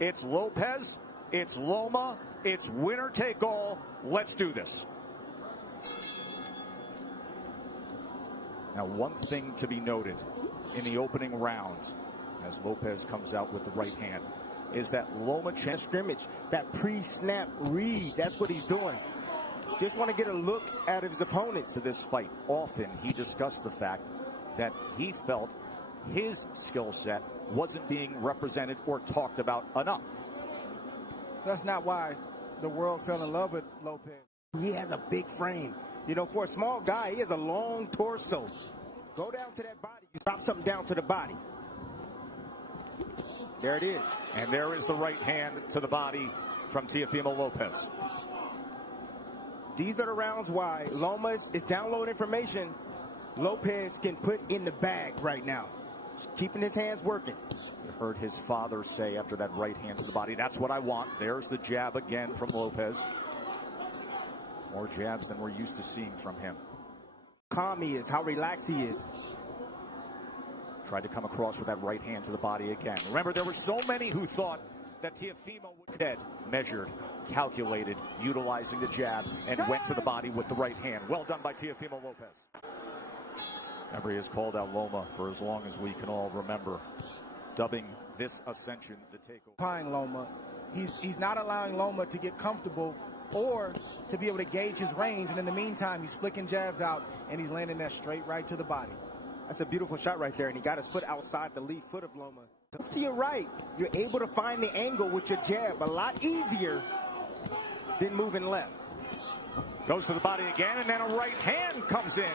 It's Lopez, it's Loma, it's winner take all. Let's do this. Now, one thing to be noted in the opening round, as Lopez comes out with the right hand, is that Lomachenko scrimmage, that pre-snap read, that's what he's doing. Just want to get a look at his opponents. To this fight, often he discussed the fact that he felt his skill set wasn't being represented or talked about enough. That's not why the world fell in love with Lopez. He has a big frame. You know, for a small guy, he has a long torso. Go down to that body. You drop something down to the body. There it is. And there is the right hand to the body from Teofimo Lopez. These are the rounds why Loma is downloading information Lopez can put in the bag right now. Keeping his hands working. You heard his father say after that right hand to the body, that's what I want. There's the jab again from Lopez. More jabs than we're used to seeing from him. Calm he is, how relaxed he is. Tried to come across with that right hand to the body again. Remember, there were so many who thought that Teofimo would get measured, calculated, utilizing the jab, and went to the body with the right hand. Well done by Teofimo Lopez. Remember, he has called out Loma for as long as we can all remember, dubbing this ascension the takeover. Behind Loma, he's not allowing Loma to get comfortable or to be able to gauge his range, and in the meantime, he's flicking jabs out, and he's landing that straight right to the body. That's a beautiful shot right there, and he got his foot outside the lead foot of Loma. To your right, you're able to find the angle with your jab a lot easier than moving left. Goes to the body again, and then a right hand comes in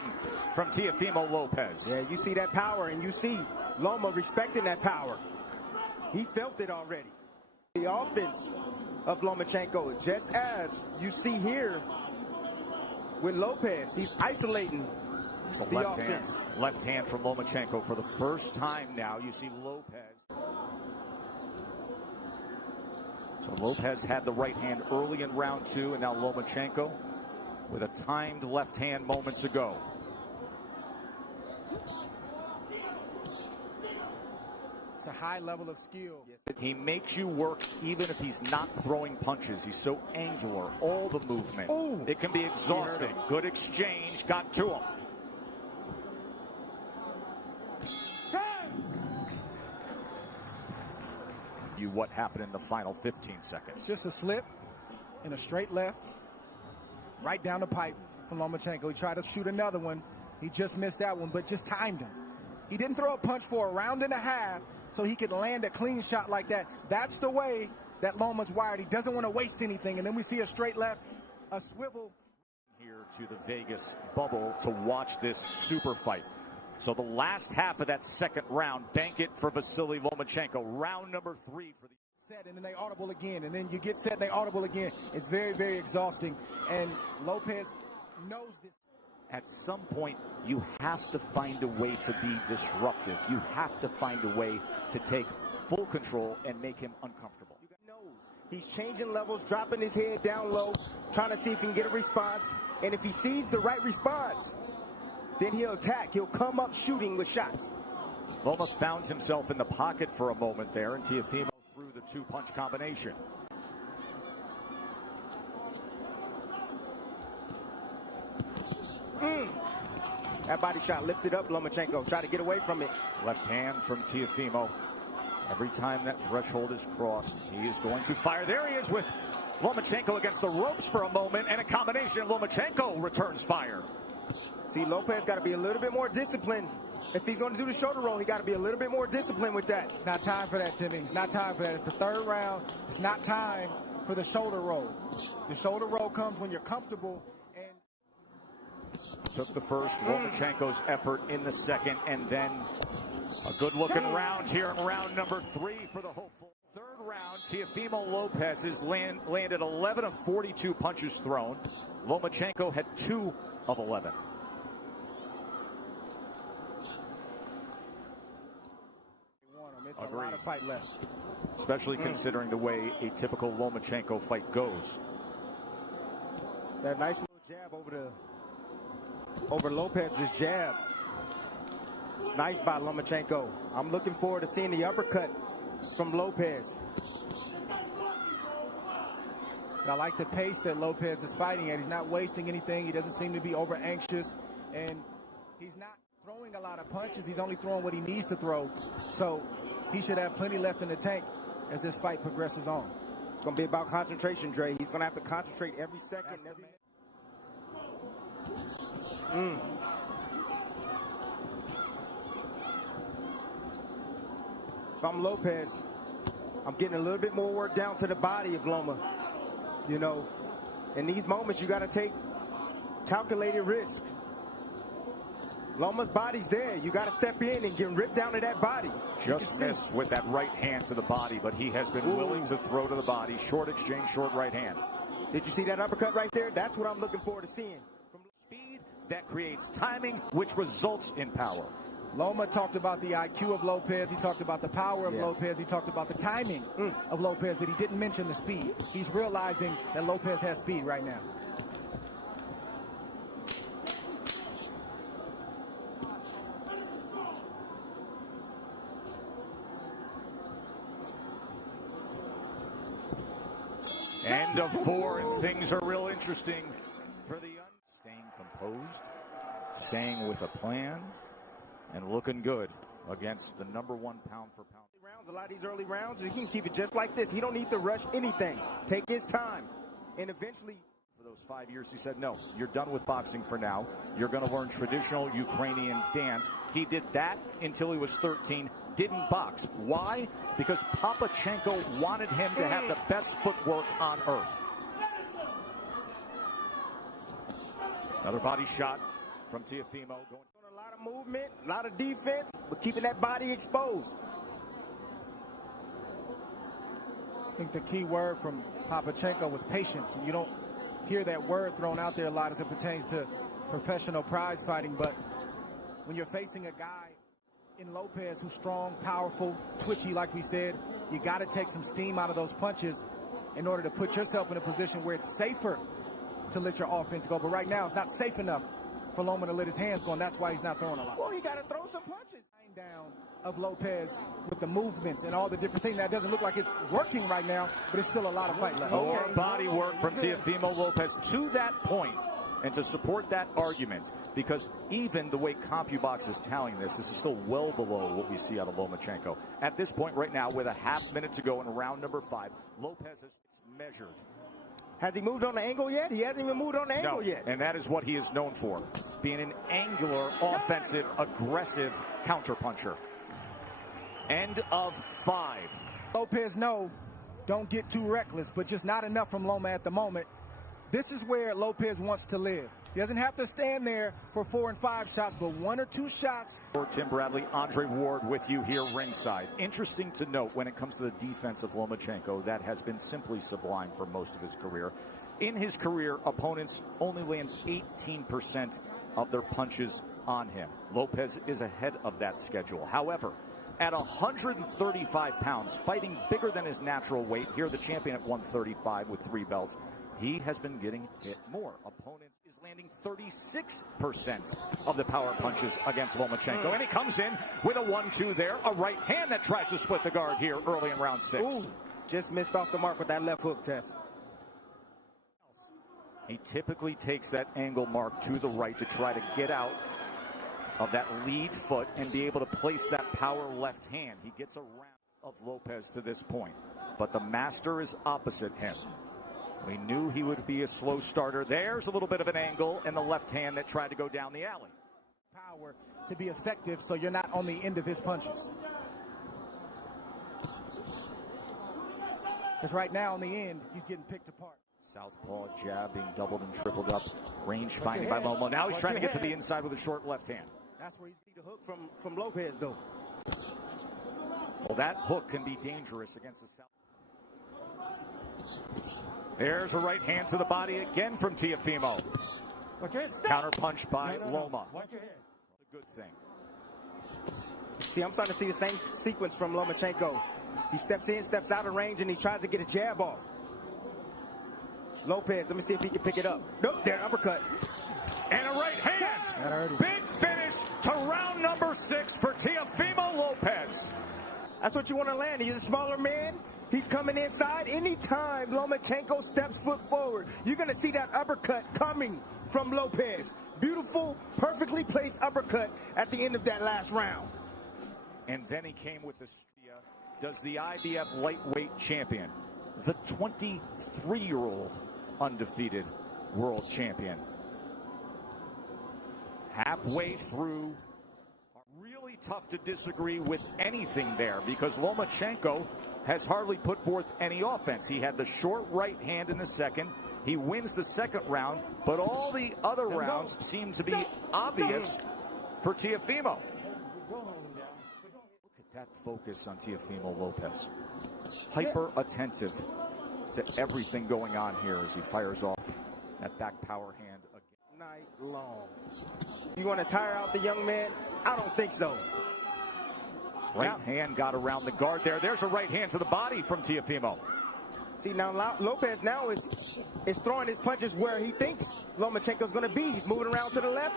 from Teofimo Lopez. Yeah, you see that power, and you see Loma respecting that power. He felt it already. The offense of Lomachenko, just as you see here with Lopez, he's isolating the offense. Left hand from Lomachenko for the first time now. You see Lopez. So Lopez had the right hand early in round two, and now Lomachenko with a timed left hand moments ago. It's a high level of skill. He makes you work even if he's not throwing punches. He's so angular, all the movement. Ooh. It can be exhausting. Good exchange, got to him. What happened in the final 15 seconds? Just a slip and a straight left, right down the pipe from Lomachenko. He tried to shoot another one. He just missed that one, but just timed him. He didn't throw a punch for a round and a half so he could land a clean shot like that. That's the way that Loma's wired. He doesn't want to waste anything. And then we see a straight left, a swivel. Here to the Vegas bubble to watch this super fight. So the last half of that second round, bank it for Vasyl Lomachenko. Round number 3 for the set, and then they audible again, and then you get set, they audible again. It's very, very exhausting, and Lopez knows this. At some point, you have to find a way to be disruptive. You have to find a way to take full control and make him uncomfortable. He's changing levels, dropping his head down low, trying to see if he can get a response, and if he sees the right response, then he'll attack. He'll come up shooting with shots. Loma found himself in the pocket for a moment there, and Teofimo threw the two-punch combination. That body shot lifted up Lomachenko. Try to get away from it. Left hand from Teofimo. Every time that threshold is crossed, he is going to fire. There he is with Lomachenko against the ropes for a moment, and a combination. Lomachenko returns fire. See, Lopez got to be a little bit more disciplined. If he's going to do the shoulder roll, he got to be a little bit more disciplined with that. It's not time for that, Timmy. It's not time for that. It's the third round. It's not time for the shoulder roll. The shoulder roll comes when you're comfortable. And took the first, Lomachenko's effort in the second, and then a good-looking round here in round number 3 for the hopeful. Third round, Teofimo Lopez has landed 11 of 42 punches thrown. Lomachenko had 2 of 11. It's a lot of fight left. Especially considering the way a typical Lomachenko fight goes. That nice little jab over Lopez's jab. It's nice by Lomachenko. I'm looking forward to seeing the uppercut from Lopez. But I like the pace that Lopez is fighting at. He's not wasting anything. He doesn't seem to be over anxious. And he's not throwing a lot of punches. He's only throwing what he needs to throw. So he should have plenty left in the tank as this fight progresses on. It's going to be about concentration, Dre. He's going to have to concentrate every second. If I'm Lopez, I'm getting a little bit more work down to the body of Loma. You know, in these moments, you got to take calculated risk. Loma's body's there. You got to step in and get ripped down to that body. Just missed with that right hand to the body, but he has been willing to throw to the body. Short exchange, short right hand. Did you see that uppercut right there? That's what I'm looking forward to seeing. From speed that creates timing, which results in power. Loma talked about the IQ of Lopez. He talked about the power of Lopez. He talked about the timing of Lopez, but he didn't mention the speed. He's realizing that Lopez has speed right now. End of 4, and things are real interesting for the staying composed, staying with a plan, and looking good against the #1 pound for pound. A lot of these early rounds, he can keep it just like this. He don't need to rush anything. Take his time, and eventually. For those 5 years, he said, no, you're done with boxing for now. You're going to learn traditional Ukrainian dance. He did that until he was 13. Didn't box. Why? Because Lomachenko wanted him to have the best footwork on earth. Another body shot from Teofimo. Going a lot of movement, a lot of defense, but keeping that body exposed. I think the key word from Lomachenko was patience. And you don't hear that word thrown out there a lot as it pertains to professional prize fighting, but when you're facing a guy in Lopez who's strong, powerful, twitchy, like we said, you got to take some steam out of those punches in order to put yourself in a position where it's safer to let your offense go. But right now, it's not safe enough for Loma to let his hands go, and that's why he's not throwing a lot. Well, he got to throw some punches. Down of Lopez with the movements and all the different things. That doesn't look like it's working right now, but it's still a lot of fight left. More body work from Teofimo Lopez to that point, and to support that argument, because even the way CompuBox is tallying this is still well below what we see out of Lomachenko. At this point right now, with a half minute to go in round number 5, Lopez is measured. Has he moved on the angle yet? He hasn't even moved on the angle yet. And that is what he is known for, being an angular, offensive, aggressive counterpuncher. End of 5. Lopez, no, don't get too reckless, but just not enough from Loma at the moment. This is where Lopez wants to live. He doesn't have to stand there for 4 and 5 shots, but 1 or 2 shots. Tim Bradley, Andre Ward with you here ringside. Interesting to note when it comes to the defense of Lomachenko, that has been simply sublime for most of his career. In his career, opponents only land 18% of their punches on him. Lopez is ahead of that schedule. However, at 135 pounds, fighting bigger than his natural weight, here the champion at 135 with 3 belts, he has been getting hit more. Opponents is landing 36% of the power punches against Lomachenko. And he comes in with a 1-2 there, a right hand that tries to split the guard here early in round 6. Ooh, just missed off the mark with that left hook test. He typically takes that angle mark to the right to try to get out of that lead foot and be able to place that power left hand. He gets around of Lopez to this point, but the master is opposite him. We knew he would be a slow starter. There's a little bit of an angle and the left hand that tried to go down the alley. Power to be effective so you're not on the end of his punches. Because right now on the end, he's getting picked apart. Southpaw jab being doubled and tripled up. Range finding by Loma. Now he's trying to get to the inside with a short left hand. That's where he's the hook from Lopez, though. Well, that hook can be dangerous against the South. There's a right hand to the body again from Teofimo. Counter punch by Loma. Watch your head. A good thing. See, I'm starting to see the same sequence from Lomachenko. He steps in, steps out of range, and he tries to get a jab off. Lopez, let me see if he can pick it up. Nope, there, uppercut. And a right hand. Big finish to round number 6 for Teofimo Lopez. That's what you want to land. He's a smaller man. He's coming inside. Anytime Lomachenko steps foot forward, you're going to see that uppercut coming from Lopez. Beautiful, perfectly placed uppercut at the end of that last round. And then he came with the does the IBF lightweight champion, the 23-year-old undefeated world champion. Halfway through, really tough to disagree with anything there because Lomachenko has hardly put forth any offense. He had the short right hand in the second. He wins the second round, but all the other rounds seem to be obvious for Teofimo. Look at that focus on Teofimo Lopez. Hyper attentive to everything going on here as he fires off that back power hand again. Night long. You want to tire out the young man? I don't think so. Right hand got around the guard there. There's a right hand to the body from Teofimo. See, now Lopez now is throwing his punches where he thinks Lomachenko's going to be. He's moving around to the left.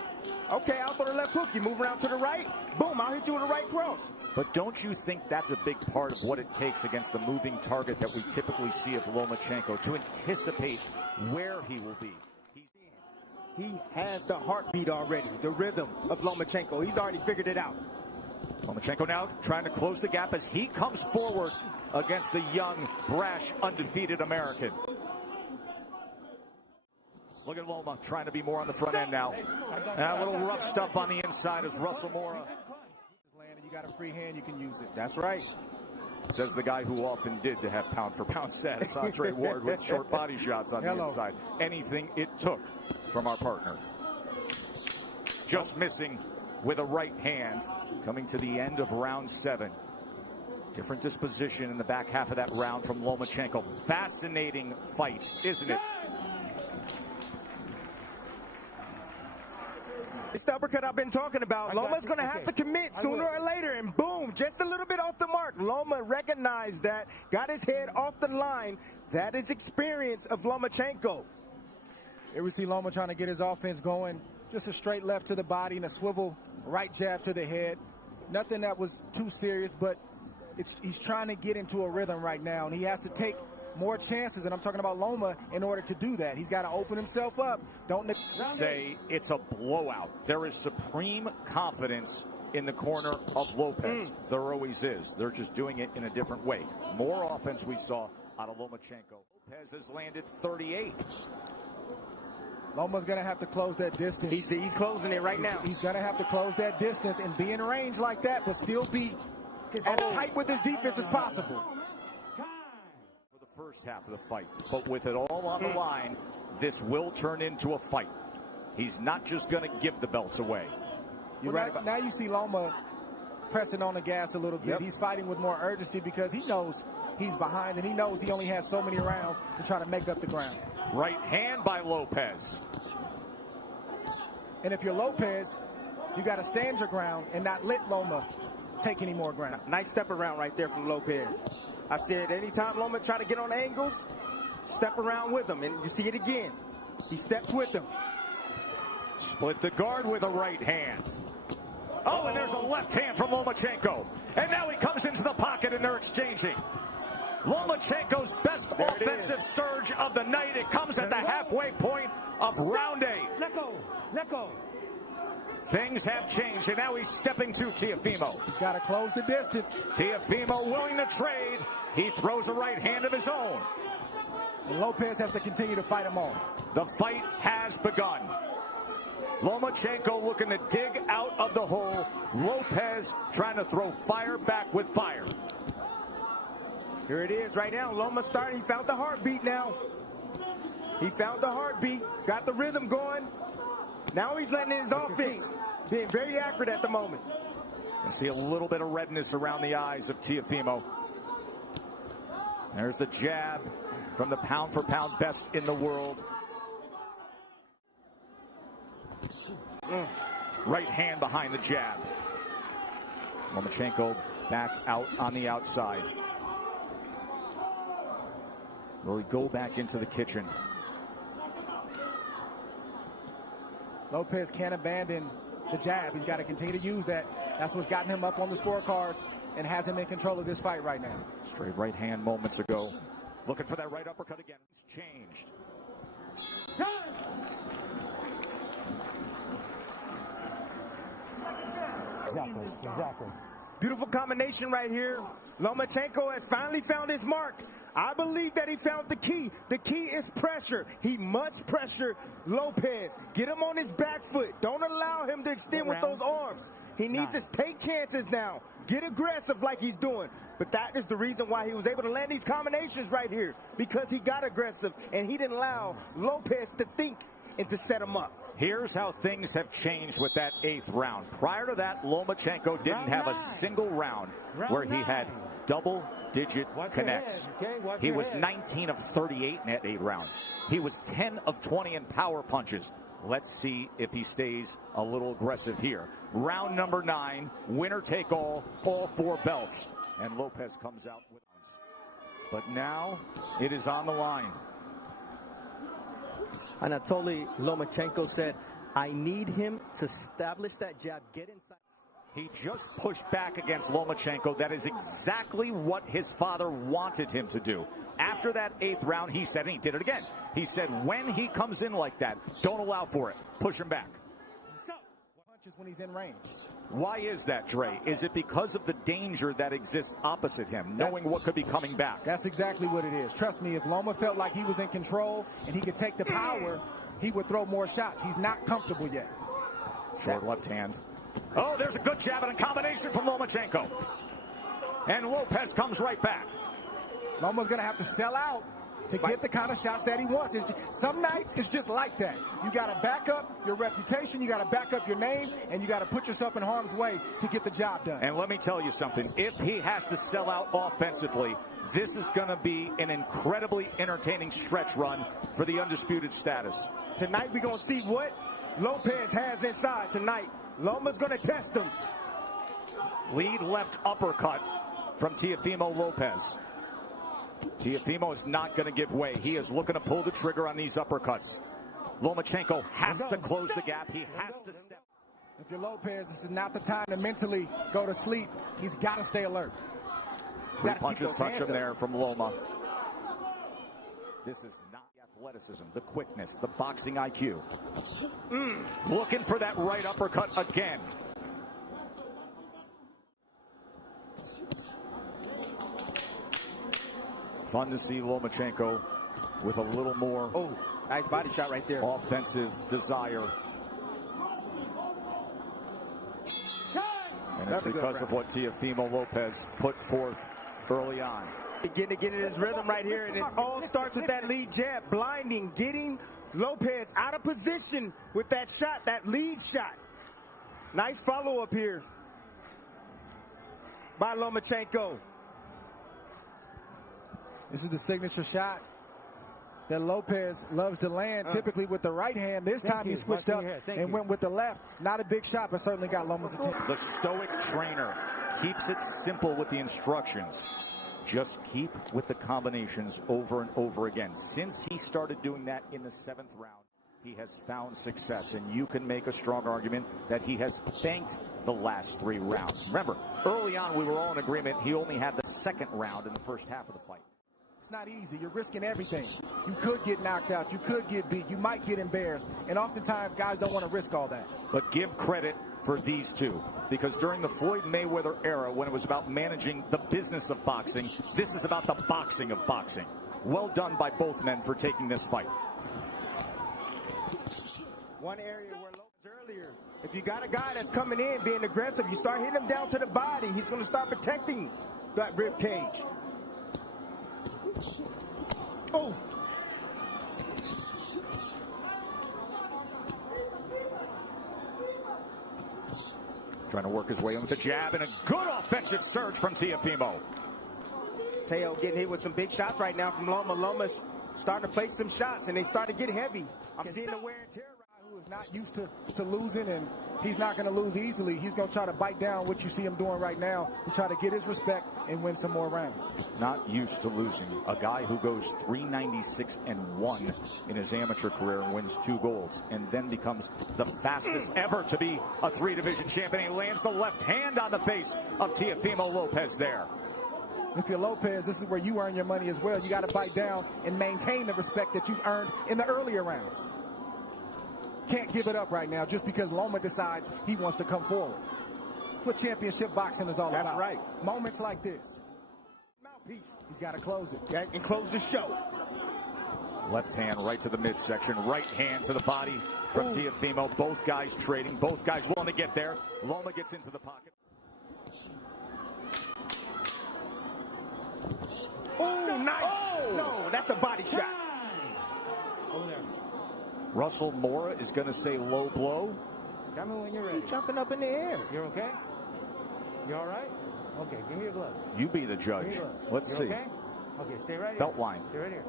Okay, I'll throw the left hook. You move around to the right. Boom, I'll hit you with a right cross. But don't you think that's a big part of what it takes against the moving target that we typically see of Lomachenko, to anticipate where he will be? He has the heartbeat already, the rhythm of Lomachenko. He's already figured it out. Lomachenko now trying to close the gap as he comes forward against the young, brash, undefeated American. Look at Loma trying to be more on the front end now. And a little rough stuff on the inside as Russell Mora. You got a free hand, you can use it. That's right. Says the guy who often did to have pound-for-pound status, Andre Ward, with short body shots on the inside. Anything it took from our partner. Just missing with a right hand, coming to the end of round 7. Different disposition in the back half of that round from Lomachenko. Fascinating fight, isn't it? It's the uppercut I've been talking about. Loma's going to have to commit sooner or later, and boom, just a little bit off the mark. Loma recognized that, got his head off the line. That is experience of Lomachenko. Here we see Loma trying to get his offense going. Just a straight left to the body and a swivel right jab to the head. Nothing that was too serious, but he's trying to get into a rhythm right now, and he has to take more chances, and I'm talking about Loma, in order to do that. He's got to open himself up. Don't say it's a blowout. There is supreme confidence in the corner of Lopez. There always is. They're just doing it in a different way. More offense we saw out of Lomachenko. Lopez has landed 38. Loma's going to have to close that distance. He's closing it right now. He's going to have to close that distance and be in range like that, but still be as tight with his defense as possible. For the first half of the fight, but with it all on the line, this will turn into a fight. He's not just going to give the belts away. Now you see Loma pressing on the gas a little bit. He's fighting with more urgency because he knows he's behind, and he knows he only has so many rounds to try to make up the ground. Right hand by Lopez. And if you're Lopez, you got to stand your ground and not let Loma take any more ground. Nice step around right there from Lopez. I said anytime Loma try to get on angles, step around with him, and you see it again. He steps with him. Split the guard with a right hand. Oh, and there's a left hand from Lomachenko. And now he comes into the pocket and they're exchanging. Lomachenko's best offensive surge of the night. It comes at the halfway point of round 8. Let go. Things have changed, and now he's stepping to Teofimo. He's got to close the distance. Teofimo willing to trade. He throws a right hand of his own. And Lopez has to continue to fight him off. The fight has begun. Lomachenko looking to dig out of the hole. Lopez trying to throw fire back with fire. Here it is right now. Loma started. He found the heartbeat now. He found the heartbeat. Got the rhythm going. Now he's letting in his offense. Being very accurate at the moment. You see a little bit of redness around the eyes of Teofimo. There's the jab from the pound-for-pound best in the world. Right hand behind the jab. Lomachenko back out on the outside. Will he go back into the kitchen? Lopez can't abandon the jab. He's got to continue to use that. That's what's gotten him up on the scorecards. and hasn't been in control of this fight right now. Straight right hand moments ago. Looking for that right uppercut again. It's changed. Exactly. Beautiful combination right here. Lomachenko has finally found his mark. I believe that he found the key. The key is pressure. He must pressure Lopez. Get him on his back foot. Don't allow him to extend with those arms. He needs to take chances now. Get aggressive like he's doing. But that is the reason why he was able to land these combinations right here, because he got aggressive and he didn't allow Lopez to think and to set him up. Here's how things have changed with that 8th round. Prior to that, Lomachenko didn't have a single round where he had double-digit connects. He was 19 of 38 in that 8 rounds. He was 10 of 20 in power punches. Let's see if he stays a little aggressive here. Round number 9, winner take all 4 belts. And Lopez comes out with us. But now it is on the line. Anatoly Lomachenko said, I need him to establish that jab, get inside. He just pushed back against Lomachenko. That is exactly what his father wanted him to do. After that 8th round, he said, and he did it again, he said, when he comes in like that, don't allow for it. Push him back. Punches when he's in range. Why is that, Dre? Is it because of the danger that exists opposite him, knowing what could be coming back? That's exactly what it is. Trust me, if Loma felt like he was in control and he could take the power, he would throw more shots. He's not comfortable yet. Short left hand. Oh, there's a good jab and a combination from Lomachenko. And Lopez comes right back. Loma's going to have to sell out to get the kind of shots that he wants. Some nights it's just like that. You got to back up your reputation, you got to back up your name, and you got to put yourself in harm's way to get the job done. And let me tell you something. If he has to sell out offensively, this is going to be an incredibly entertaining stretch run for the undisputed status. Tonight we're going to see what Lopez has inside tonight. Loma's going to test him. Lead left uppercut from Teofimo Lopez. Teofimo is not going to give way. He is looking to pull the trigger on these uppercuts. Lomachenko has to close the gap. He has to step. If you're Lopez, this is not the time to mentally go to sleep. He's got to stay alert. 3 punches touch him there from Loma. This is not the athleticism, the quickness, the boxing IQ. Looking for that right uppercut again. Fun to see Lomachenko with a little more nice body shot right there. Offensive desire. And it's because of what Teofimo Lopez put forth early on. Getting in his rhythm right here, and it all starts with that lead jab, blinding, getting Lopez out of position with that shot, that lead shot. Nice follow-up here by Lomachenko. This is the signature shot that Lopez loves to land, typically with the right hand. This time he switched up and went with the left. Not a big shot, but certainly got Loma's attention. The stoic trainer keeps it simple with the instructions. Just keep with the combinations over and over again. Since he started doing that in the 7th round, he has found success, and you can make a strong argument that he has banked the last 3 rounds. Remember, early on we were all in agreement he only had the 2nd round in the first half of the fight. It's not easy. You're risking everything. You could get knocked out. You could get beat. You might get embarrassed. And oftentimes guys don't want to risk all that. But give credit for these two, because during the Floyd Mayweather era, when it was about managing the business of boxing, this is about the boxing of boxing. Well done by both men for taking this fight. One area where Lopez earlier, if you got a guy that's coming in being aggressive, you start hitting him down to the body, he's going to start protecting that rib cage. Oh. Trying to work his way in with the jab, and a good offensive surge from Teofimo. Teo getting hit with some big shots right now from Loma. Loma's starting to place some shots, and they start to get heavy. I'm seeing the wear and tear. Who is not used to losing, and he's not going to lose easily. He's going to try to bite down what you see him doing right now to try to get his respect and win some more rounds. Not used to losing. A guy who goes 396-1 in his amateur career and wins 2 golds, and then becomes the fastest ever to be a 3-division champion. He lands the left hand on the face of Teofimo Lopez there. If you're Lopez, this is where you earn your money as well. You got to bite down and maintain the respect that you've earned in the earlier rounds. Can't give it up right now just because Loma decides he wants to come forward. That's what championship boxing is all about. That's right. Moments like this. Mouthpiece. He's got to close it. Yeah, and close the show. Left hand right to the midsection. Right hand to the body from Teofimo. Both guys trading. Both guys willing to get there. Loma gets into the pocket. Oh, nice. Oh. No, that's a body shot. Over there. Russell Mora is going to say low blow. Tell me when you're ready. He's jumping up in the air. You're okay? You all right? Okay, give me your gloves. You be the judge. Give me your gloves. Let's You're see. Okay? Okay, stay right here. Belt line. Stay right here.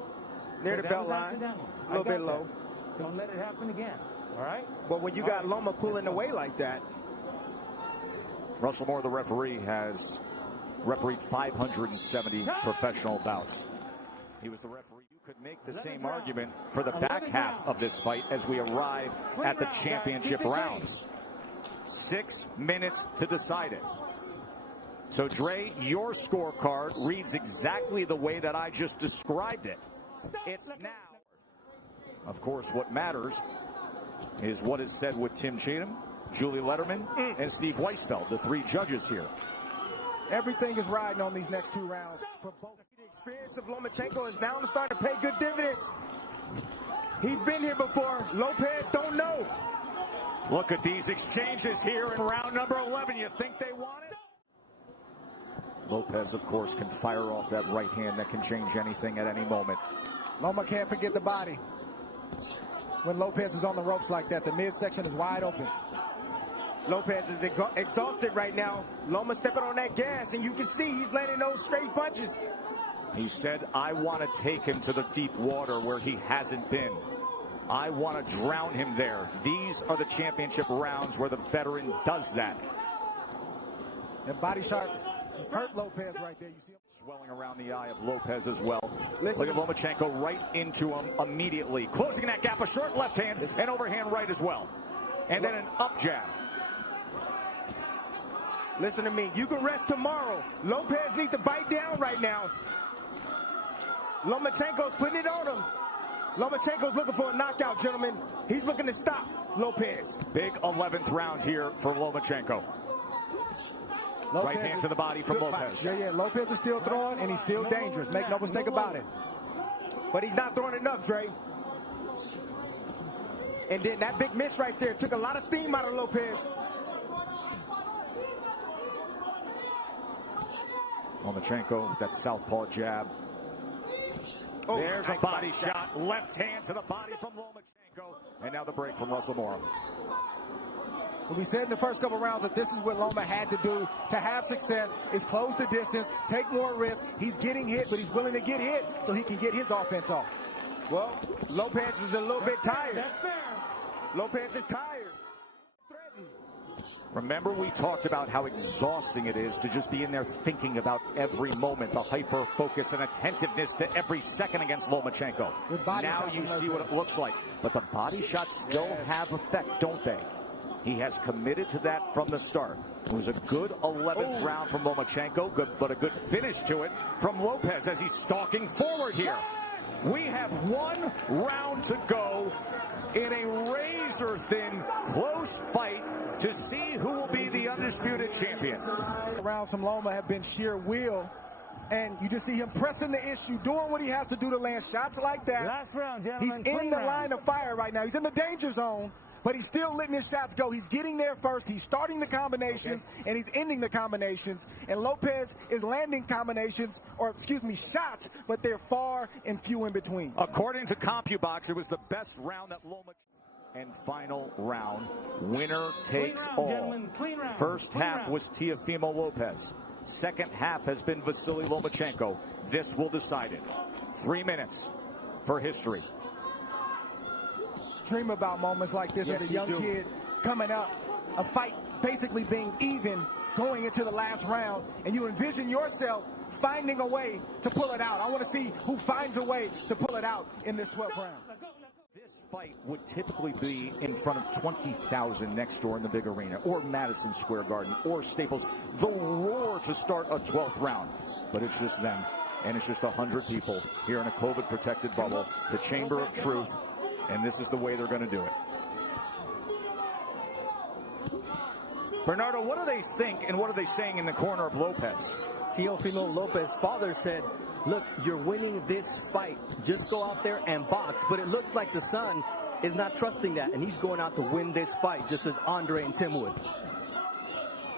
Near the That belt was line. accidental. A little I got bit that. low. Don't let it happen again. All right? But when you got Loma pulling away like that. Russell Mora, the referee, has refereed 570 professional bouts. He was the referee. You could make the same argument for the back half of this fight as we arrive at the championship rounds. 6 minutes to decide it. So, Dre, your scorecard reads exactly the way that I just described it. It's now. Of course, what matters is what is said with Tim Cheatham, Julie Letterman, and Steve Weisfeld, the 3 judges here. Everything is riding on these next 2 rounds for both. The experience of Lomachenko is now starting to pay good dividends. He's been here before. Lopez don't know. Look at these exchanges here in round number 11. You think they want it? Lopez, of course, can fire off that right hand that can change anything at any moment. Loma can't forget the body. When Lopez is on the ropes like that, the midsection is wide open. Lopez is exhausted right now. Loma stepping on that gas, and you can see he's landing those straight punches. He said, I want to take him to the deep water where he hasn't been. I want to drown him there. These are the championship rounds where the veteran does that. And body shot hurt Lopez right there. You see him swelling around the eye of Lopez as well. Listen. Look at Lomachenko right into him immediately. Closing that gap, a short left hand and overhand right as well. And then an up jab. Listen to me. You can rest tomorrow. Lopez needs to bite down right now. Lomachenko's putting it on him. Lomachenko's looking for a knockout, gentlemen. He's looking to stop Lopez. Big 11th round here for Lomachenko. Right hand to the body from Lopez. Yeah, Lopez is still throwing, and he's still dangerous. Make no mistake about it. But he's not throwing enough, Dre. And then that big miss right there took a lot of steam out of Lopez. Lomachenko with that southpaw jab. Oh, there's a body shot. Left hand to the body from Lomachenko. And now the break from Russell Mora. Well, we said in the first couple rounds that this is what Loma had to do to have success, is close the distance, take more risk. He's getting hit, but he's willing to get hit so he can get his offense off. Well, Lopez is a little bit tired. That's fair. Lopez is tired. Threatened. Remember, we talked about how exhausting it is to just be in there thinking about every moment, the hyper focus and attentiveness to every second against Lomachenko. Now you see what it looks like. But the body shots still have effect, don't they? He has committed to that from the start. It was a good 11th round from Lomachenko, but a good finish to it from Lopez as he's stalking forward here. We have 1 round to go in a razor-thin, close fight to see who will be the undisputed champion. Rounds from Loma have been sheer will, and you just see him pressing the issue, doing what he has to do to land shots like that. Last round, He's gentlemen. in the line of fire right now. He's in the danger zone, but he's still letting his shots go. He's getting there first. He's starting the combinations, and he's ending the combinations. And Lopez is landing combinations, or excuse me, shots, but they're far and few in between. According to CompuBox, it was the best round that Loma. And final round, winner takes all. First half was Teofimo Lopez. Second half has been Vasyl Lomachenko. This will decide it. 3 minutes for history. Dream about moments like this as a young kid coming up, a fight basically being even going into the last round, and you envision yourself finding a way to pull it out. I want to see who finds a way to pull it out in this 12th round. This fight would typically be in front of 20,000 next door in the big arena, or Madison Square Garden, or Staples. The roar to start a 12th round. But it's just them, and it's just 100 people here in a COVID-protected bubble, the Chamber of Truth, and this is the way they're going to do it. Bernardo, what do they think, and what are they saying in the corner of Lopez? Teofimo Lopez' father said, look, you're winning this fight. Just go out there and box. But it looks like the son is not trusting that, and he's going out to win this fight, just as Andre and Tim would.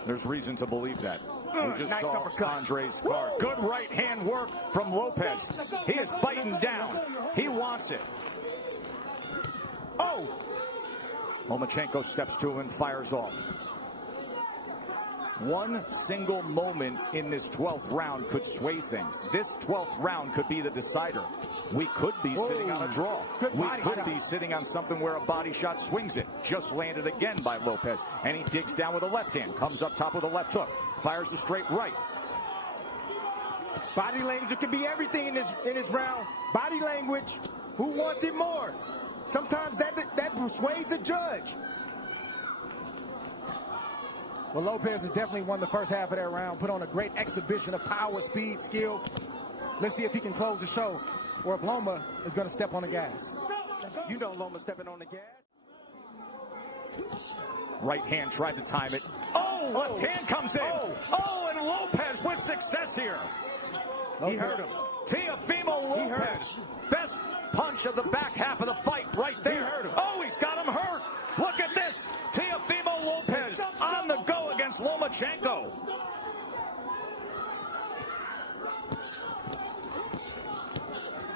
There's reason to believe that. We just saw Andre's card. Good right hand work from Lopez. He is biting down. He wants it. Oh! Lomachenko steps to him and fires off. One single moment in this 12th round could sway things. This 12th round could be the decider. We could be sitting on a draw. We could be sitting on something where a body shot swings it. Just landed again by Lopez. And he digs down with a left hand. Comes up top with a left hook. Fires a straight right. Body language can be everything in this round. Body language. Who wants it more? Sometimes that persuades a judge. Well, Lopez has definitely won the first half of that round, put on a great exhibition of power, speed, skill. Let's see if he can close the show, or if Loma is going to step on the gas. You know Loma stepping on the gas. Right hand tried to time it. Oh, left hand comes in. Oh, and Lopez with success here. He hurt him. Teofimo Lopez. Best punch of the back half of the fight right there. Oh, he's got him hurt. Look at this. Teofimo Lopez on the go against Lomachenko.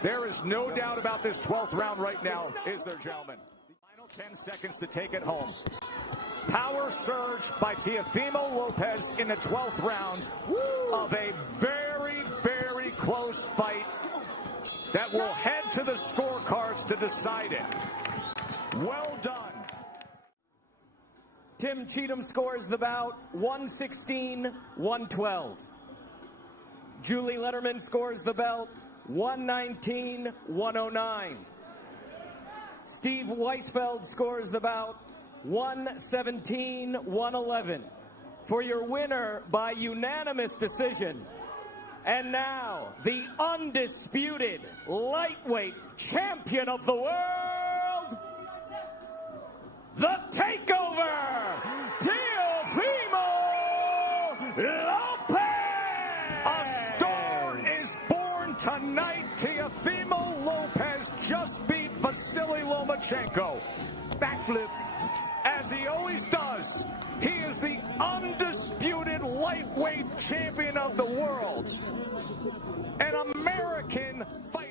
There is no doubt about this 12th round right now, is there, gentlemen? Final 10 seconds to take it home. Power surge by Teofimo Lopez in the 12th round of a very, very close fight that will head to the scorecards to decide it. Well done. Tim Cheatham scores the bout 116-112. Julie Letterman scores the belt 119-109. Steve Weisfeld scores the bout 117-111. For your winner by unanimous decision. And now, the undisputed lightweight champion of the world, the Takeover, Teofimo Lopez! A star is born tonight. Teofimo Lopez just beat Vasyl Lomachenko. Backflip, as he always does. He is the undisputed lightweight champion of the world. An American fight.